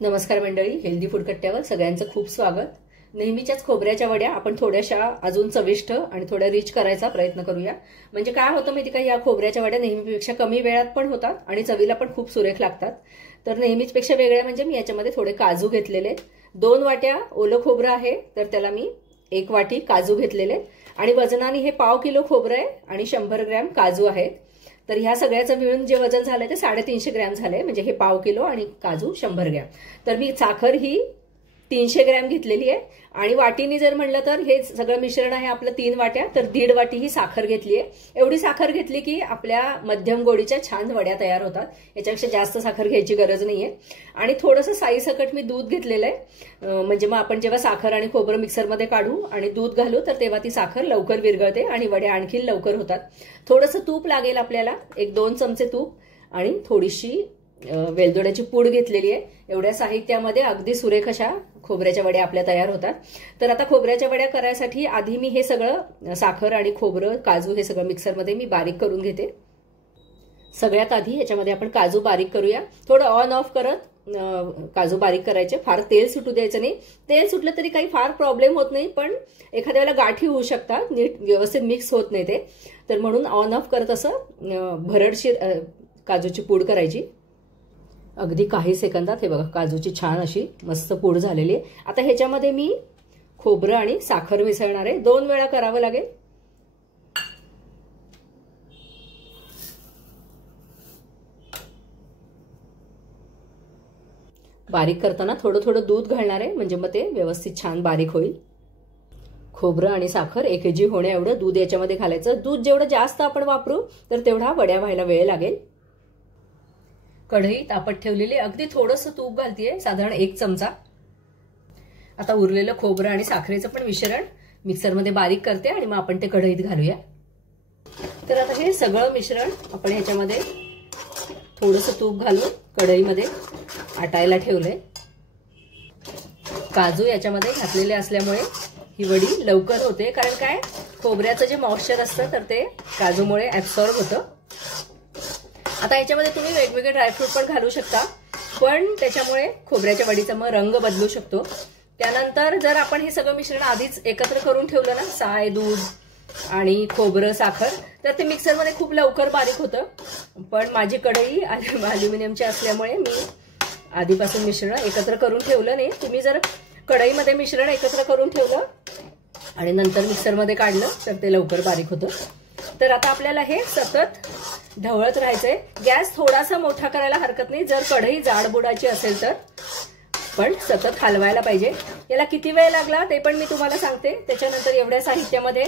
नमस्कार मंडळी, healthy food कट्ट्यावर सगळ्यांचं खूप स्वागत। नेहमीच्याच खोबऱ्याच्या वड्या आपण थोड्याशा अजून चविष्ट आणि थोड्या रिच करायचा प्रयत्न करूया। म्हणजे काय होतं माहिती का, या खोबऱ्याच्या वड्या नेहमीपेक्षा कमी वेळात पण होतात आणि चवीला पण खूप सुरेख लागतात। तर नेहमीपेक्षा वेगळ्या म्हणजे मी याच्यामध्ये थोडे काजू घेतलेले, 2 वाट्या ओलं खोबरं आहे तर त्याला मी 1 वाटी काजू घेतलेले आणि वजनाने हे पाव किलो खोबरं आहे आणि 100 ग्रॅम काजू आहेत। तर ह्या सगळ्याचं मिळून जे वजन झालंय ते 350 ग्रॅम झालंय, म्हणजे हे पाव किलो आणि काजू 100 ग्रॅम। तर मी साखर ही 300 ग्रॅम घेतलेली आहे आणि वाटीने जर म्हणलं तर हे सगळं मिश्रण आहे आपलं 3 वाट्या, तर 1.5 वाटी ही साखर घेतली आहे। एवढी साखर घेतली की आपल्या मध्यम गोडीच्या छान वड्या तयार होतात, याच्यापेक्षा जास्त साखर घ्यायची गरज नाहीये। आणि थोडंसं साईसकट मी दूध घेतलेलं आहे, म्हणजे मग आपण जेव्हा साखर आणि खोबरं मिक्सरमध्ये काढू आणि दूध घालू तर तेव्हा ती साखर लवकर विरघळते आणि वड्या आणखी लवकर होतात। थोडंसं तूप लागेल आपल्याला, 1-2 चमचे तूप आणि थोडीशी वेलदोड्याची पूड घेतलेली आहे। एवढ्या साहित्यामध्ये अगदी सुरेख अशा खोबऱ्याच्या वड्या आपल्या तयार होतात। तर आता खोबऱ्याच्या वड्या करायसाठी आधी मी हे सगळं साखर आणि खोबरं काजू हे सगळं मिक्सरमध्ये मी बारीक करून घेते। सगळ्यात आधी याच्यामध्ये आपण काजू बारीक करूया, थोडं ऑन ऑफ करत काजू बारीक करायचे, फार तेल सुटू द्यायचं नाही। तेल सुटलं तरी काही फार प्रॉब्लेम होत नाही, पण एखाद्या वेळेला गाठी होऊ शकतात, नीट व्यवस्थित मिक्स होत नाही ते, तर म्हणून ऑन ऑफ करत असं भरडशीर काजूची पूड करायची। अगदी काही सेकंदात हे बघा काजूची छान अशी मस्त पूड झालेली आहे। आता ह्याच्यामध्ये मी खोबरं आणि साखर मिसळणार आहे, 2 वेळा करावं लागेल। बारीक करताना थोडं थोडं दूध घालणार आहे, म्हणजे मग ते व्यवस्थित छान बारीक होईल। खोबरं आणि साखर एकेजी होण्या एवढं दूध याच्यामध्ये घालायचं। दूध जेवढं जास्त आपण वापरू तर तेवढा वड्या व्हायला वेळ लागेल। कढई तापत ठेवलेली, अगदी थोडंसं तूप घालतीये, साधारण 1 चमचा। आता उरलेलं खोबरं आणि साखरेचं पण मिश्रण मिक्सरमध्ये बारीक करते आणि मग आपण ते कढईत घालूया। तर आता हे सगळं मिश्रण आपण ह्याच्यामध्ये थोडंसं तूप घालून कढईमध्ये आटायला ठेवलंय। काजू याच्यामध्ये घातलेले असल्यामुळे ही वडी लवकर होते, कारण काय खोबऱ्याचं जे मॉइश्चर असतं तर ते काजूमुळे ऍब्सॉर्ब होतं। आता याच्यामध्ये तुम्ही वेगवेगळे ड्रायफ्रूट पण घालू शकता, पण त्याच्यामुळे खोबऱ्याच्या वडीचा मग रंग बदलू शकतो। त्यानंतर जर आपण हे सगळं मिश्रण आधीच एकत्र करून ठेवलं ना, साय, दूध आणि खोबरं, साखर, तर ते मिक्सरमध्ये खूप लवकर बारीक होतं। पण माझी कढई अल्युमिनियमची असल्यामुळे मी आधीपासून मिश्रण एकत्र करून ठेवलं नाही। तुम्ही जर कढईमध्ये मिश्रण एकत्र करून ठेवलं आणि नंतर मिक्सरमध्ये काढलं तर ते लवकर बारीक होतं। तर आता आपल्याला हे सतत ढवळत राहायचंय। गॅस थोडासा मोठा करायला हरकत नाही जर कढई जाडबुडाची असेल तर, पण सतत हलवायला पाहिजे। याला किती वेळ लागला ते पण मी तुम्हाला सांगते। त्याच्यानंतर एवढ्या साहित्यामध्ये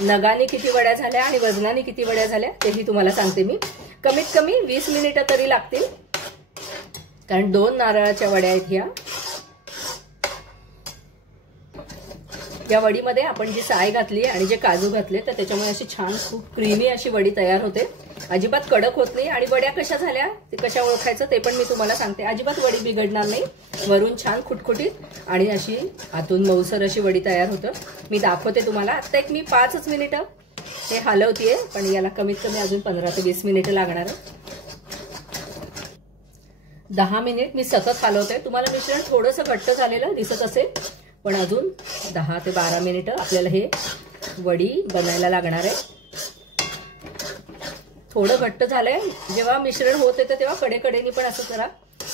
नगाने किती वड्या झाल्या आणि वजनाने किती वड्या झाल्या तेही तुम्हाला सांगते मी। कमीत कमी 20 मिनिटं तरी लागतील, कारण 2 नारळाच्या वड्या आहेत ह्या। या वडीमध्ये आपण जी साय घातली आणि जे काजू घातले तर त्याच्यामुळे अशी छान खूप क्रीमी अशी वडी तयार होते, अजिबात कडक होत नाही। आणि वड्या कशा झाल्या ते कशा ओळखायचं ते पण मी तुम्हाला सांगते। अजिबात वडी बिघडणार नाही, वरून छान खुटखुटीत आणि अशी आतून मऊसर अशी वडी तयार होतं। मी दाखवते तुम्हाला। आता एक मी 5 मिनिटं हे हलवतीये, पण याला कमीत कमी अजून 15 ते 20 मिनिटं लागणार आहे। 10 मिनिट मी सतत हलवते। तुम्हाला मिश्रण थोडंसं घट्ट झालेलं दिसत असेल, पण अजून 10 ते 12 मिनिटं आपल्याला हे वडी बनायला लागणार आहे। थोडं घट्ट झालंय, जेव्हा मिश्रण होत येतं तेव्हा कडेकडेनी पण असं जरा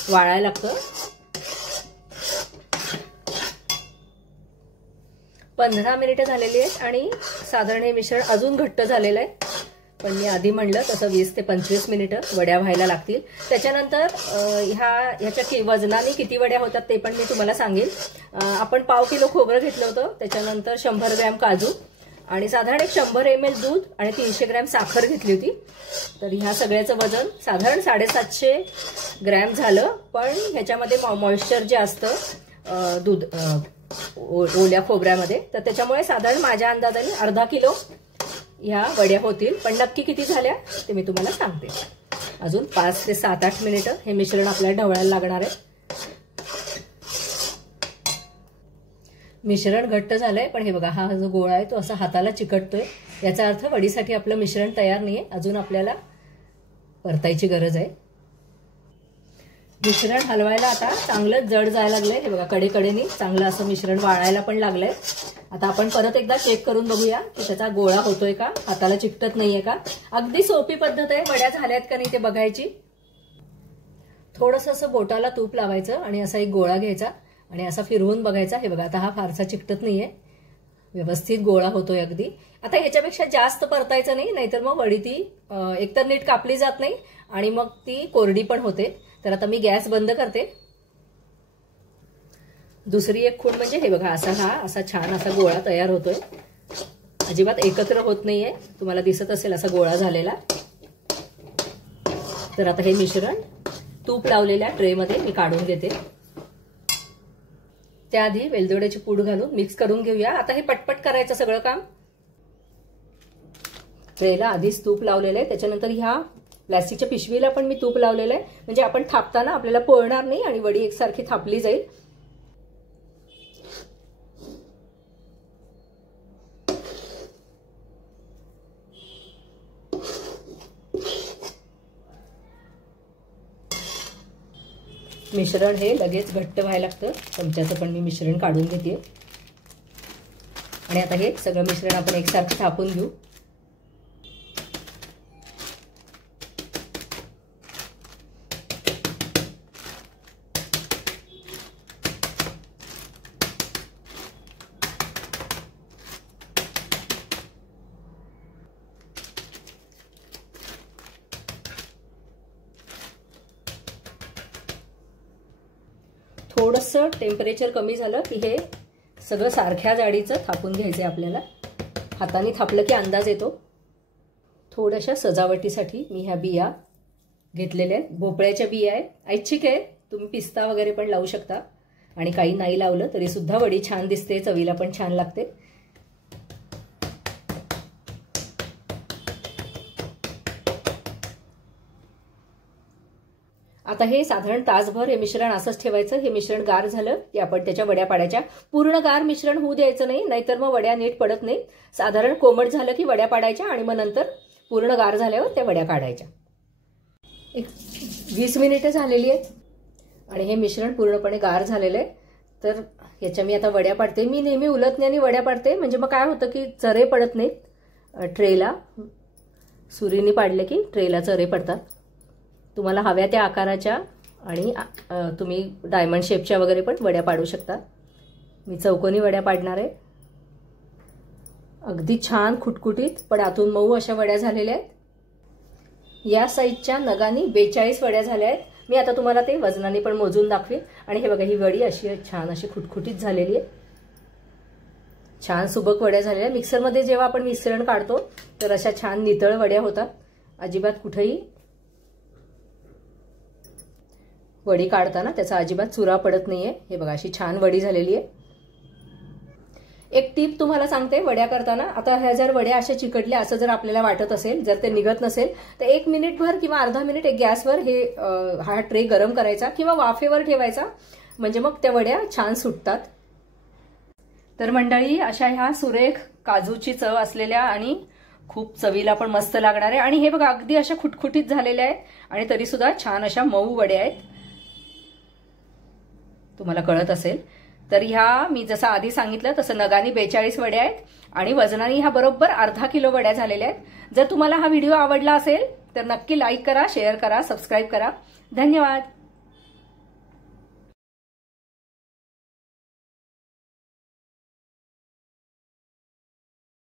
वाळायला लागतं। 15 मिनिटं झालेली आहेत आणि साधारण हे मिश्रण अजून घट्ट झालेलं आहे, पण मी आधी म्हणलं तसं 20 ते 25 मिनिटं वड्या व्हायला लागतील। त्याच्यानंतर ह्याच्या वजनाने किती वड्या होतात ते पण मी तुम्हाला सांगेन। आपण पाव किलो खोबरं घेतलं होतं, त्याच्यानंतर 100 ग्रॅम काजू आणि साधारण 100 ml दूध आणि 300 ग्रॅम साखर घेतली होती। तर ह्या सगळ्याचं वजन साधारण 750 ग्रॅम झालं, पण ह्याच्यामध्ये मॉइश्चर जे असतं दूध ओल्या खोबऱ्यामध्ये, तर त्याच्यामुळे साधारण माझ्या अंदाजाने अर्धा किलो ह्या वड्या होतील। पण नक्की किती झाल्या ते मी तुम्हाला सांगते। अजून 5 ते 7-8 मिनिटं हे मिश्रण आपल्याला ढवळायला लागणार आहे। मिश्रण घट्ट झालंय, पण हे बघा हा जो गोळा आहे तो असा हाताला चिकटतोय, याचा अर्थ वडीसाठी आपलं मिश्रण तयार नाहीये, अजून आपल्याला परतायची गरज आहे। मिश्रण हलवायला आता चांगलं जड जायला लागलंय. हे बघा कडेकडेनी चांगलं असं मिश्रण वाळायला पण लागलंय. आता आपण परत एकदा चेक करून बघूया की त्याचा गोळा होतोय का, हाताला चिकटत नाहीये का. अगदी सोपी पद्धत आहे वड्या झाल्यात का नाही ते बघायची. थोडंसं असं बोटाला तूप लावायचं आणि असा एक गोळा घ्यायचा आणि असा फिरवून बघायचा. हे बघा आता हा फारसा चिकटत नाहीये, व्यवस्थित गोळा होतोय अगदी. आता याच्यापेक्षा जास्त परतायचं नाही, नाहीतर मग वडी ती एकतर नीट कापली जात नाही आणि मग ती कोरडी पण होते. तर आता मी गॅस बंद करते. दुसरी एक खूण म्हणजे हे बघा असा छान असा गोळा तयार होतोय. अजिबात एकत्र होत नाहीये, तुम्हाला दिसत असेल असा गोळा झालेला. तर आता हे मिश्रण तूप लावलेल्या ट्रेमध्ये मी काढून घेते. त्याआधी वेलदोड्याची पूड घालून मिक्स करून घेऊया. आता हे पटपट करायचं सगळं काम. ट्रेला आधीच तूप लावलेलं आहे, त्याच्यानंतर ह्या प्लास्टिकच्या पिशवीला पण मी तूप लावलेलं आहे, म्हणजे आपण थापताना आपल्याला पोळणार नाही आणि वडी एकसारखी थापली जाईल. मिश्रण हे लगेच घट्ट व्हायला लागतं. चमच्याचं पण मी मिश्रण काढून घेते आणि आता हे सगळं मिश्रण आपण एकसारखं थापून घेऊ. थोडंसं टेम्परेचर कमी झालं की हे सगळं सारख्या जाडीचं थापून घ्यायचं आहे आपल्याला. हाताने थापलं की अंदाज येतो. थोड्याशा सजावटीसाठी मी ह्या बिया घेतलेल्या आहेत. भोपळ्याच्या बिया आहेत, ऐच्छिक आहे. तुम्ही पिस्ता वगैरे पण लावू शकता आणि काही नाही लावलं तरी सुद्धा वडी छान दिसते, चवीला पण छान लागते. आता हे साधारण तासभर हे मिश्रण असंच ठेवायचं. हे मिश्रण गार झालं की आपण त्याच्या वड्या पाडायच्या. पूर्ण गार मिश्रण होऊ द्यायचं नाही, नाहीतर मग वड्या नीट पडत नाही. साधारण कोमट झालं की वड्या पाडायच्या आणि मग नंतर पूर्ण गार झाल्यावर त्या वड्या काढायच्या. एक 20 मिनिटं झालेली आहेत आणि हे मिश्रण पूर्णपणे गार झालेलं आहे. तर याच्या मी आता वड्या पाडते. मी नेहमी उलटण्याने वड्या पाडते, म्हणजे मग काय होतं की चरे पडत नाहीत ट्रेला. सुरीने पाडले की ट्रेला चरे पडतात. तुम्हाला हव्या त्या आकाराच्या आणि तुम्ही डायमंड शेपच्या वगैरे पण वड्या पाडू शकता. मी चौकोनी वड्या पाडणार आहे. अगदी छान खुटखुटीत पण आतून मऊ अशा वड्या झालेल्या आहेत. या साईजच्या नगानी 42 वड्या झाल्या आहेत. मी आता तुम्हाला ते वजनाने पण मोजून दाखवेन. आणि हे बघा, ही वडी अशी छान अशी खुटखुटीत झालेली आहे. छान सुबक वड्या झालेल्या. मिक्सरमध्ये जेव्हा आपण मिश्रण काढतो तर अशा छान नितळ वड्या होतात. अजिबात कुठेही वडी काढताना त्याचा अजिबात चुरा पडत नाहीये. हे बघा, अशी छान वडी झालेली आहे. एक टीप तुम्हाला सांगते वड्या करताना. आता ह्या जर वड्या अशा चिकटल्या असं जर आपल्याला वाटत असेल, जर ते निघत नसेल तर 1 मिनिटभर किंवा अर्धा मिनिट एक गॅसवर हा ट्रे गरम करायचा किंवा वाफेवर ठेवायचा, म्हणजे मग त्या वड्या छान सुटतात. तर मंडळी, अशा ह्या सुरेख काजूची चव असलेल्या आणि खूप चवीला पण मस्त लागणाऱ्या आणि हे बघा अगदी अशा खुटखुटीत झालेल्या आहेत आणि तरी सुद्धा छान अशा मऊ वड्या आहेत. तुम्हाला कळत असेल तर ह्या मी जसं आधी सांगितलं तसं नगानी 42 वड्या आहेत आणि वजनाने ह्या बरोबर अर्धा किलो वड्या झालेल्या आहेत. जर तुम्हाला हा व्हिडिओ आवडला असेल तर नक्की लाईक करा, शेअर करा, सबस्क्राईब करा. धन्यवाद.